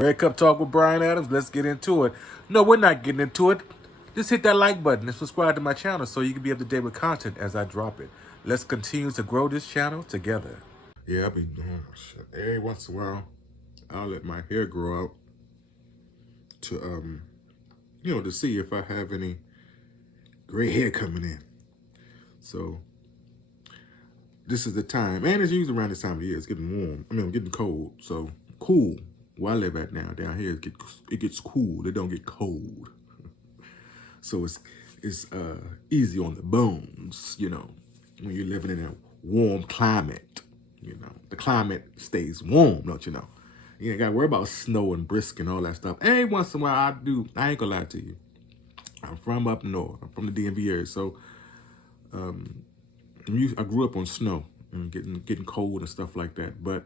Red Cup Talk with Brian Adams. Let's get into it. No, we're not getting into it. Just hit that like button and subscribe to my channel so you can be up to date with content as I drop it. Let's continue to grow this channel together. Yeah, I'll be doing shit. Every once in a while, I'll let my hair grow out to, to see if I have any gray hair coming in. So, this is the time. And it's usually around this time of year. It's getting warm. Getting cold. So, cool. Where I live at now, down here, it gets cool. It don't get cold. So it's easy on the bones, when you're living in a warm climate. The climate stays warm, don't you know? You ain't got to worry about snow and brisk and all that stuff. Every once in a while, I ain't gonna lie to you. I'm from up north. I'm from the DMV area, so I grew up on snow and getting cold and stuff like that. But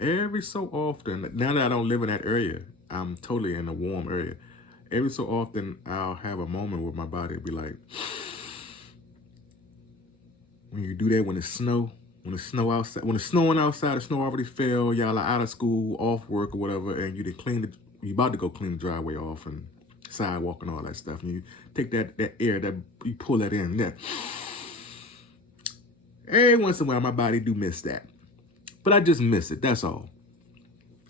every so often, now that I don't live in that area, I'm totally in a warm area. Every so often, I'll have a moment where my body will be like, when you do that, when it's snowing outside, the snow already fell, y'all are out of school, off work or whatever, and you about to go clean the driveway off and sidewalk and all that stuff, and you take that air, you pull that in, every once in a while, my body do miss that. But I just miss it, that's all.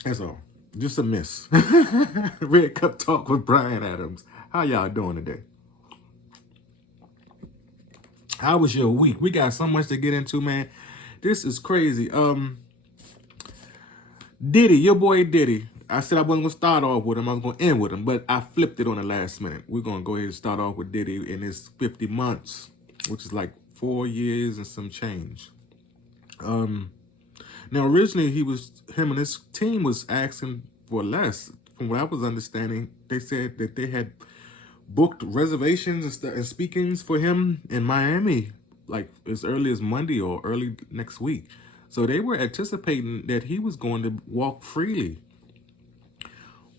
That's all. Just a miss. Red Cup Talk with Brian Adams. How y'all doing today? How was your week? We got so much to get into, man. This is crazy. Diddy, your boy Diddy. I said I wasn't going to start off with him. I was going to end with him, but I flipped it on the last minute. We're going to go ahead and start off with Diddy in his 50 months, which is like 4 years and some change. Now, originally, him and his team was asking for less. From what I was understanding, they said that they had booked reservations and speakings for him in Miami, like as early as Monday or early next week. So they were anticipating that he was going to walk freely.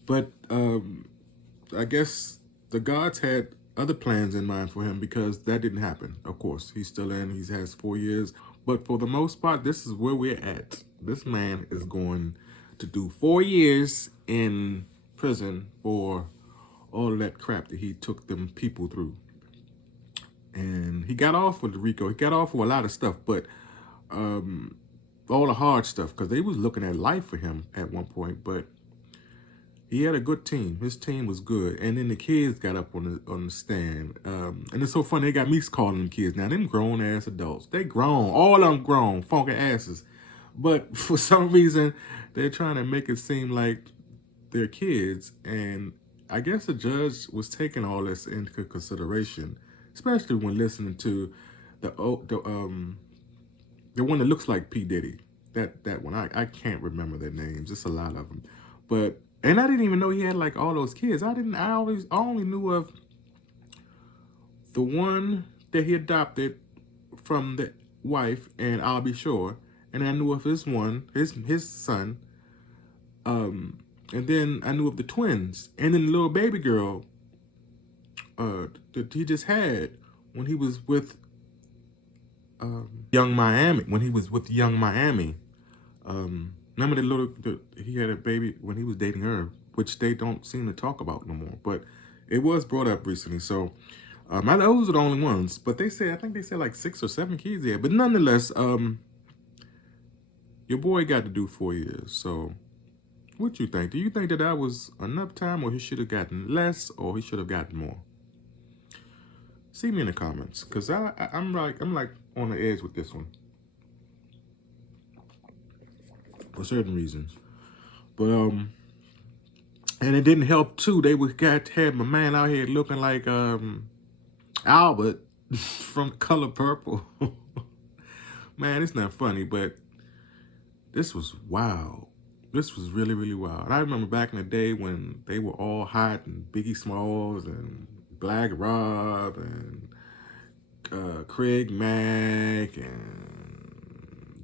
But I guess the gods had other plans in mind for him because that didn't happen. Of course, he's still in. He has 4 years. But for the most part, this is where we're at. This man is going to do 4 years in prison for all of that crap that he took them people through. And he got off with RICO. He got off with a lot of stuff, but all the hard stuff, because they was looking at life for him at one point, but he had a good team. His team was good. And then the kids got up on the stand. And it's so funny, they got me calling them kids. Now, them grown-ass adults. They grown. All of them grown, funky asses. But for some reason, they're trying to make it seem like they're kids. And I guess the judge was taking all this into consideration, especially when listening to the one that looks like P. Diddy. That one. I can't remember their names. It's a lot of them. And I didn't even know he had like all those kids. I only knew of the one that he adopted from the wife, and I'll be sure. And I knew of his son. And then I knew of the twins. And then the little baby girl that he just had when he was with Young Miami. Remember he had a baby when he was dating her, which they don't seem to talk about no more. But it was brought up recently. So those are the only ones. But I think they said like 6 or 7 kids there. But nonetheless, your boy got to do 4 years. So what you think? Do you think that was enough time, or he should have gotten less, or he should have gotten more? See me in the comments, because I'm like on the edge with this one. For certain reasons. But and it didn't help too. They had my man out here looking like Albert from Color Purple. Man, it's not funny, but this was wild. This was really, really wild. And I remember back in the day when they were all hot, and Biggie Smalls and Black Rob and Craig Mack and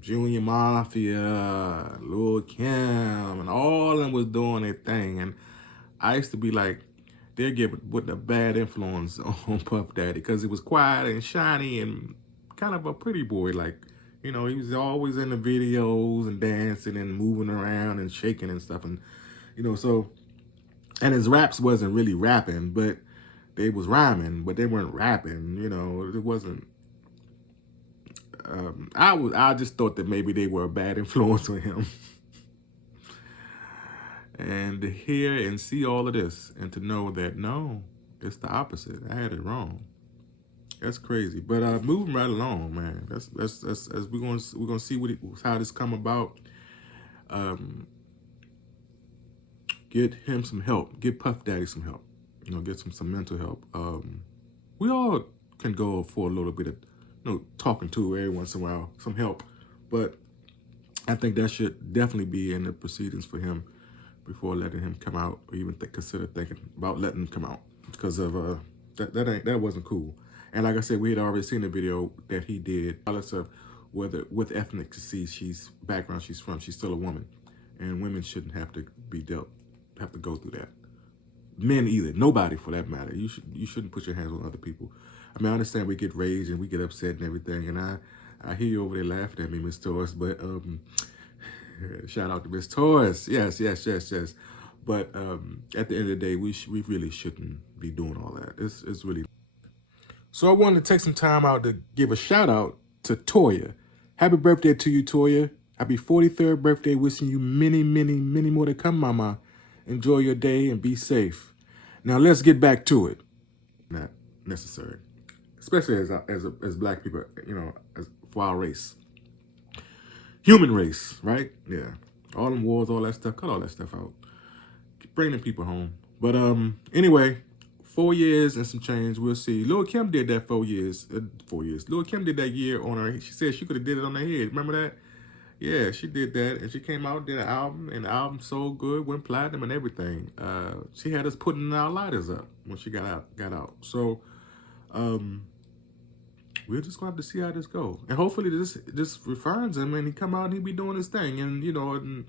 Junior Mafia, Lil Kim, and all of them was doing their thing. And I used to be like, they're putting a bad influence on Puff Daddy because he was quiet and shiny and kind of a pretty boy. Like, he was always in the videos and dancing and moving around and shaking and stuff. And So, and his raps wasn't really rapping, but they was rhyming, but they weren't rapping. It wasn't. I just thought that maybe they were a bad influence on him. And to hear and see all of this, and to know that no, it's the opposite. I had it wrong. That's crazy. But moving right along, man. That's as we're gonna see how this come about. Get him some help. Get Puff Daddy some help. Get some mental help. We all can go for a little bit of talking to every once in a while, some help. But I think that should definitely be in the proceedings for him before letting him come out, or even consider thinking about letting him come out, because of that wasn't cool. And like I said, we had already seen the video that he did, regardless of with ethnicity background she's from, she's still a woman, and women shouldn't have to go through that. Men either, nobody for that matter. You shouldn't put your hands on other people. I mean, I understand we get raged and we get upset and everything, and I hear you over there laughing at me, Miss Torres, but shout out to Miss Torres. Yes. But at the end of the day, we really shouldn't be doing all that. It's really. So I wanted to take some time out to give a shout out to Toya. Happy birthday to you, Toya. Happy 43rd birthday. Wishing you many, many, many more to come, Mama. Enjoy your day and be safe. Now let's get back to it. Not necessary, especially as black people, for our race. Human race, right? Yeah. All them wars, all that stuff. Cut all that stuff out. Bring them people home. But anyway, 4 years and some change. We'll see. Lil' Kim did that 4 years. 4 years. Lil' Kim did that year on her. She said she could have did it on her head. Remember that? Yeah, she did that, and she came out, did an album, and the album sold good, went platinum and everything. She had us putting our lighters up when she got out. So, we're just going to have to see how this goes. And hopefully this refines him, and he come out and he be doing his thing. And, and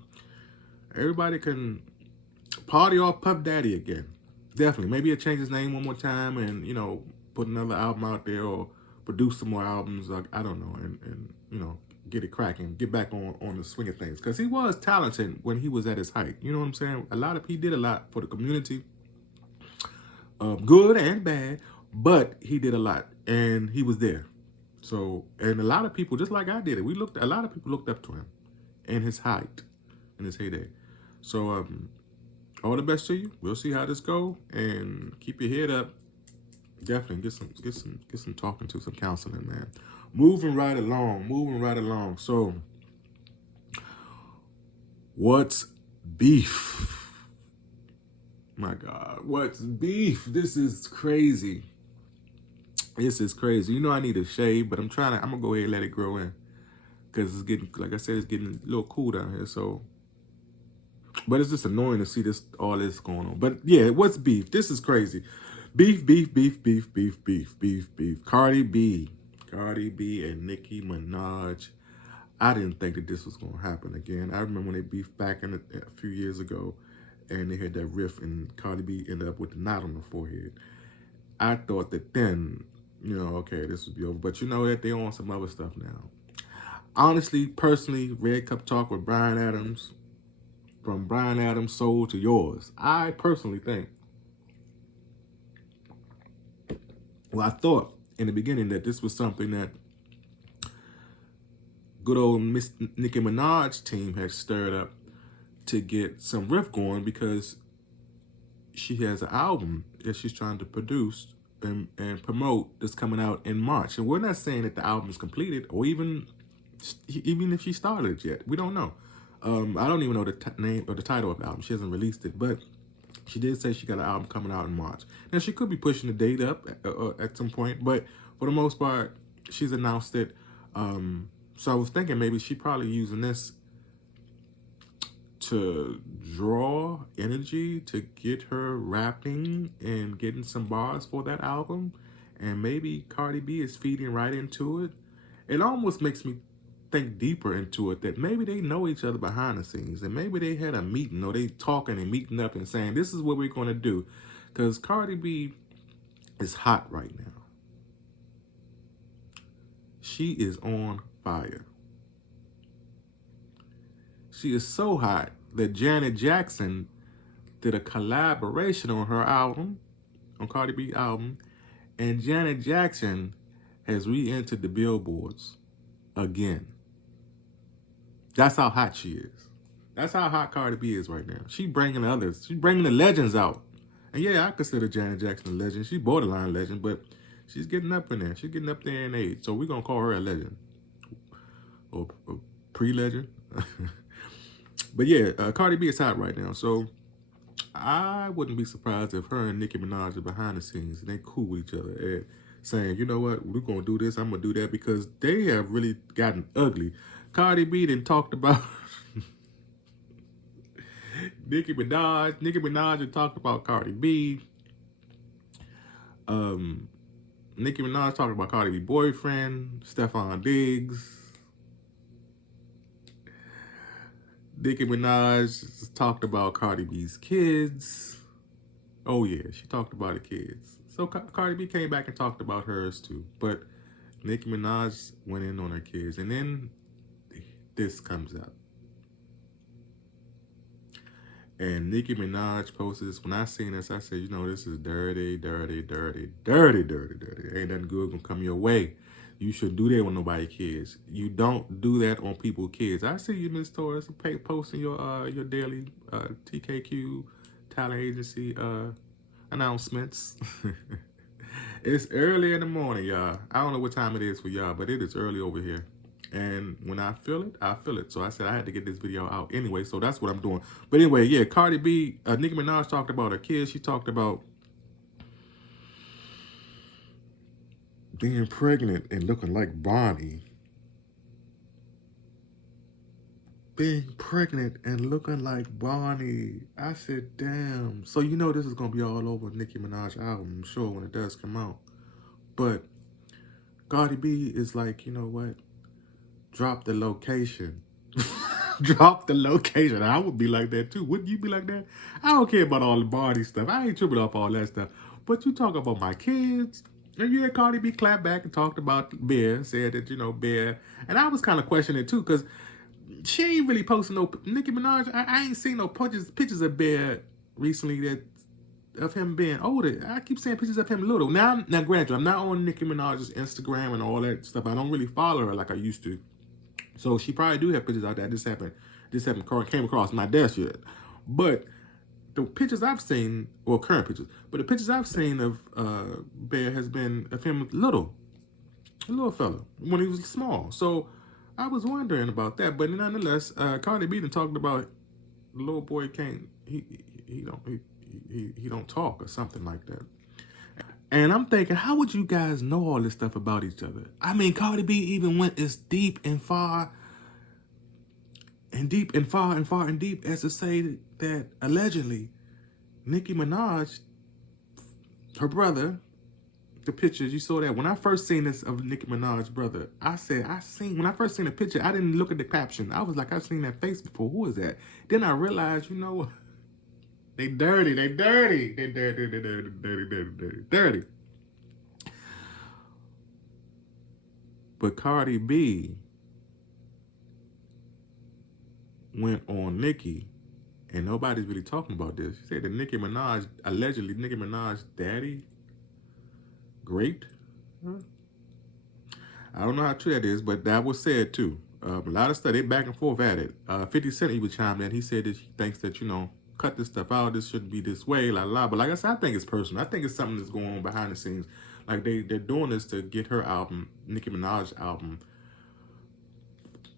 everybody can party off Puff Daddy again. Definitely. Maybe he'll change his name one more time and, put another album out there, or produce some more albums. Like, I don't know. And get it cracking. Get back on the swing of things. Because he was talented when he was at his height. You know what I'm saying? He did a lot for the community. Good and bad. But he did a lot. And he was there. So, and a lot of people, just like I did it, a lot of people looked up to him in his height, in his heyday. So, all the best to you. We'll see how this go, and keep your head up. Definitely get some talking to, some counseling, man. Moving right along. So, what's beef? My God, what's beef? This is crazy. I need a shave, but I'm gonna go ahead and let it grow in, because it's getting, like I said, it's getting a little cool down here. So, but it's just annoying to see all this going on. But yeah, what's beef? This is crazy. Beef. CardiB and Nikki Minaj. I didn't think that this was gonna happen again. I remember when they beefed back a few years ago, and they had that riff, and CardiB ended up with the knot on the forehead. I thought that then, okay, this would be over. But that they're on some other stuff now. Honestly, personally, Red Cup Talk with Bryan Adams, from Bryan Adams' soul to yours. I personally think, I thought in the beginning that this was something that good old Miss Nicki Minaj team had stirred up to get some riff going, because she has an album that she's trying to produce and promote that's coming out in March. And we're not saying that the album is completed, or even if she started it yet. We don't know. I don't even know the name or the title of the album. She hasn't released it, but she did say she got an album coming out in March. Now, she could be pushing the date up at some point, but for the most part, she's announced it. So I was thinking maybe she probably using this to draw energy to get her rapping and getting some bars for that album. And maybe CardiB is feeding right into it. It almost makes me think deeper into it, that maybe they know each other behind the scenes, and maybe they had a meeting, or they talking and meeting up and saying, this is what we're going to do. Because CardiB is hot right now. She is on fire. She is so hot that Janet Jackson did a collaboration on her album, on Cardi B album, and Janet Jackson has re-entered the billboards again. That's how hot she is. That's how hot Cardi B is right now. She bringing others. She's bringing the legends out. And yeah, I consider Janet Jackson a legend. She's borderline legend, but she's getting up in there. She's getting up there in age. So we're going to call her a legend. Or pre-legend. But yeah, Cardi B is hot right now. So I wouldn't be surprised if her and Nicki Minaj are behind the scenes and they cool with each other and saying, you know what, we're going to do this, I'm going to do that, because they have really gotten ugly. Cardi B then talked about Nicki Minaj. Nicki Minaj had talked about Cardi B. Nicki Minaj talked about Cardi B boyfriend, Stephon Diggs. Nicki Minaj talked about Cardi B's kids. Oh yeah, she talked about the kids. So Cardi B came back and talked about hers too. But Nicki Minaj went in on her kids. And then this comes out. And Nicki Minaj posted this. When I seen this, I said, you know, this is dirty, dirty, dirty, dirty, dirty, dirty. Ain't nothing good gonna come your way. You should do that with nobody kids. You don't do that on people's kids. I see you, Miss Torres, posting your daily TKQ talent agency announcements. It's early in the morning, y'all. I don't know what time it is for y'all, but it is early over here. And when I feel it, I feel it. So I said I had to get this video out anyway. So that's what I'm doing. But anyway, yeah, Cardi B, Nicki Minaj talked about her kids. She talked about being pregnant and looking like Bonnie. Being pregnant and looking like Bonnie. I said, damn. So you know this is going to be all over Nicki Minaj's album, I'm sure, when it does come out. But Cardi B is like, you know what? Drop the location. Drop the location. I would be like that too. Wouldn't you be like that? I don't care about all the Bonnie stuff. I ain't tripping off all that stuff. But you talk about my kids. And you had Cardi B clap back and talked about Bear, said that, you know, Bear. And I was kind of questioning it too, because she ain't really posting no, Nicki Minaj, I ain't seen no pictures of Bear recently that of him being older. I keep saying pictures of him little. Now granted, I'm not on Nicki Minaj's Instagram and all that stuff. I don't really follow her like I used to. So she probably do have pictures out there. This haven't came across my desk yet. But the pictures I've seen, well, current pictures, but the pictures I've seen of Bear has been of him a little fella, when he was small. So I was wondering about that. But nonetheless, Cardi B done talked about the little boy can't, he don't talk or something like that. And I'm thinking, how would you guys know all this stuff about each other? I mean, Cardi B even went as deep and far and deep and far and far and deep as to say that allegedly Nicki Minaj, her brother, the pictures, you saw that. When I first seen this of Nicki Minaj's brother, I said, when I first seen the picture, I didn't look at the caption. I was like, I've seen that face before. Who is that? Then I realized, you know, they dirty. But Cardi B went on Nicki, and nobody's really talking about this. She said that Nicki Minaj, allegedly Nicki Minaj's daddy, great. I don't know how true that is, but that was said too. A lot of stuff, they back and forth at it. 50 Cent even chimed in. He said that he thinks that, you know, cut this stuff out. This shouldn't be this way, la la. But like I said, I think it's personal. I think it's something that's going on behind the scenes. Like they're doing this to get her album, Nicki Minaj's album,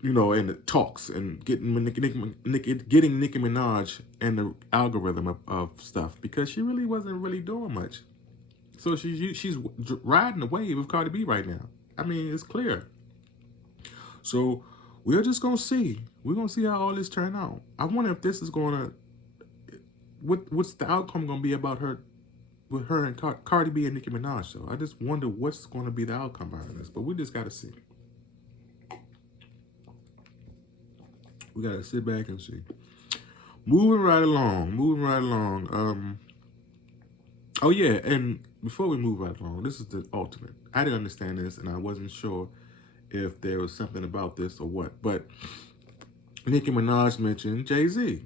you know, in the talks and getting Nicki Minaj in the algorithm of stuff, because she really wasn't really doing much. So she's riding the wave of Cardi B right now. I mean, it's clear. So we're just gonna see. We're gonna see how all this turn out. I wonder if this is gonna, what's the outcome gonna be about her, with her and Cardi B and Nicki Minaj. So I just wonder what's gonna be the outcome behind this. But we just gotta see. We gotta sit back and see. Moving right along. Oh yeah, and before we move right along, this is the ultimate. I didn't understand this, and I wasn't sure if there was something about this or what. But Nicki Minaj mentioned Jay-Z.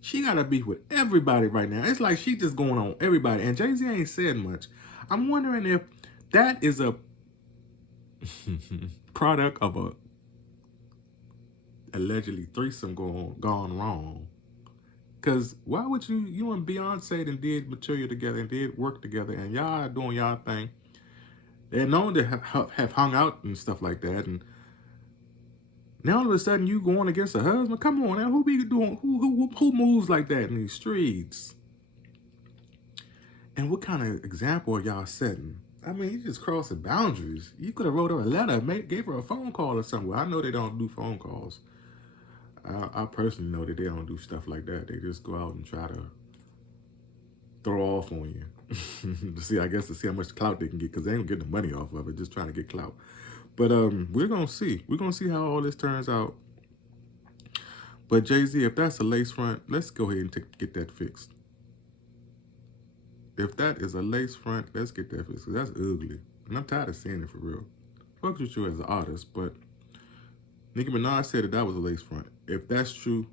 She got a beef with everybody right now. It's like she just going on everybody. And Jay-Z ain't said much. I'm wondering if that is a product of a allegedly threesome gone wrong. Because why would you and Beyonce did material together and did work together and y'all doing y'all thing. They're known to have hung out and stuff like that. And now all of a sudden you going against a husband? Come on now, who be doing, who moves like that in these streets? And what kind of example are y'all setting? I mean, you just crossing boundaries. You could have wrote her a letter, gave her a phone call or something. Well, I know they don't do phone calls. I personally know that they don't do stuff like that. They just go out and try to throw off on you. To see how much clout they can get, because they ain't getting the money off of it, just trying to get clout. But we're going to see. We're going to see how all this turns out. But Jay-Z, if that's a lace front, let's go ahead and get that fixed. If that is a lace front, let's get that fixed. That's ugly. And I'm tired of seeing it for real. Fuck with you as an artist, but Nicki Minaj said that was a lace front. If that's true,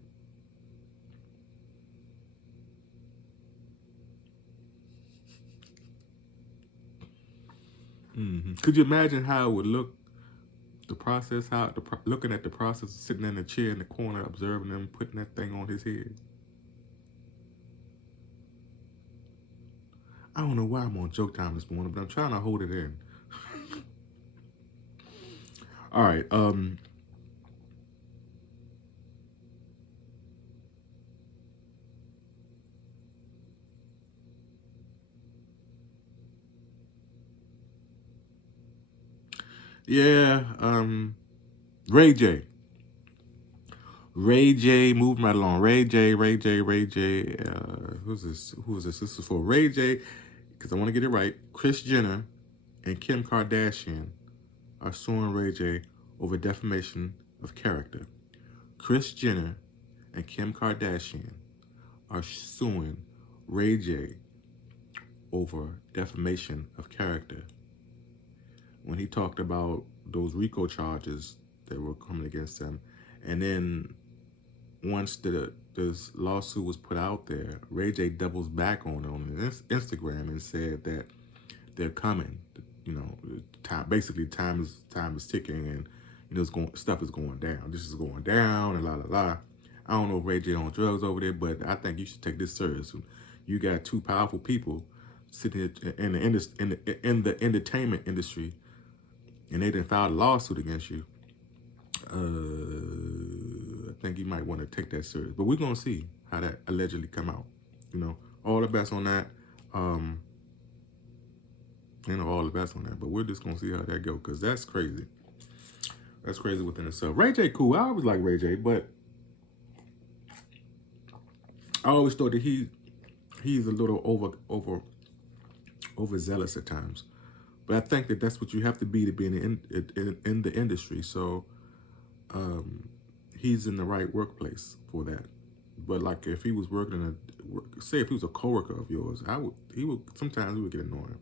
could you imagine how it would look? The process, looking at the process, sitting in a chair in the corner, observing them, putting that thing on his head. I don't know why I'm on joke time this morning, but I'm trying to hold it in. All right. Yeah. Ray J. Moving right along. Ray J. Who's this? Who is this? This is for Ray J, because I want to get it right. Kris Jenner and Kim Kardashian are suing Ray J over defamation of character. Kris Jenner and Kim Kardashian are suing Ray J over defamation of character. When he talked about those RICO charges that were coming against him, and then once this lawsuit was put out there, Ray J doubles back on his Instagram and said that they're coming. You know, time is ticking, and stuff is going down. This is going down, and la la la. I don't know if Ray J on drugs over there, but I think you should take this serious. You got two powerful people sitting in the entertainment industry, and they didn't file a lawsuit against you. I think you might want to take that serious. But we're going to see how that allegedly come out. All the best on that. All the best on that. But we're just going to see how that go, because that's crazy. That's crazy within itself. Ray J cool. I always like Ray J, but I always thought that he's a little overzealous at times. But I think that that's what you have to be in the industry. So he's in the right workplace for that. But like if he was working say if he was a coworker of yours, sometimes he would get annoying.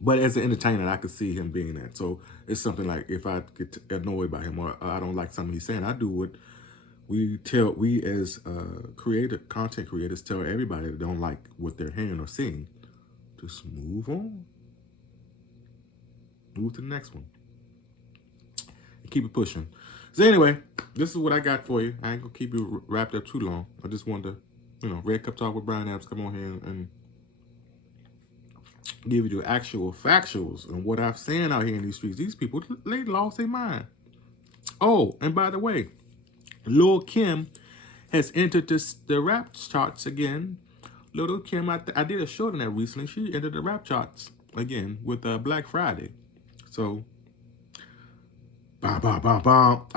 But as an entertainer, I could see him being that. So it's something like if I get annoyed by him or I don't like something he's saying, I do what we as content creators tell everybody that don't like what they're hearing or seeing. Just move on. Move to the next one. And keep it pushing. So anyway, this is what I got for you. I ain't gonna keep you wrapped up too long. I just wanted to, Red Cup Talk with Brian Adams, come on here and give you the actual factuals and what I've seen out here in these streets. These people, they lost their mind. Oh, and by the way, Lil' Kim has entered the rap charts again. Lil' Kim, I did a short on that recently. She entered the rap charts again with Black Friday. So, I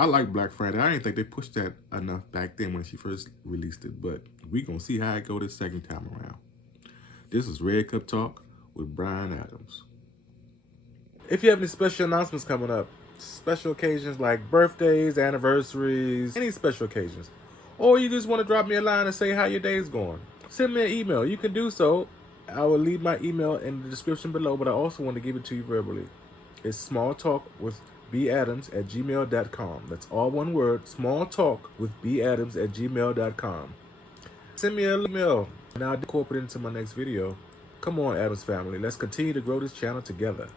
like Black Friday. I didn't think they pushed that enough back then when she first released it. But we going to see how it go this second time around. This is Red Cup Talk with Brian Adams. If you have any special announcements coming up, special occasions like birthdays, anniversaries, any special occasions, or you just want to drop me a line and say how your day's going, send me an email. You can do so. I will leave my email in the description below, but I also want to give it to you verbally. It's smalltalk with beadams@gmail.com. That's all one word, small talk with beadams@gmail.com. Send me an email and I'll incorporate it into my next video. Come on, Adams family. Let's continue to grow this channel together.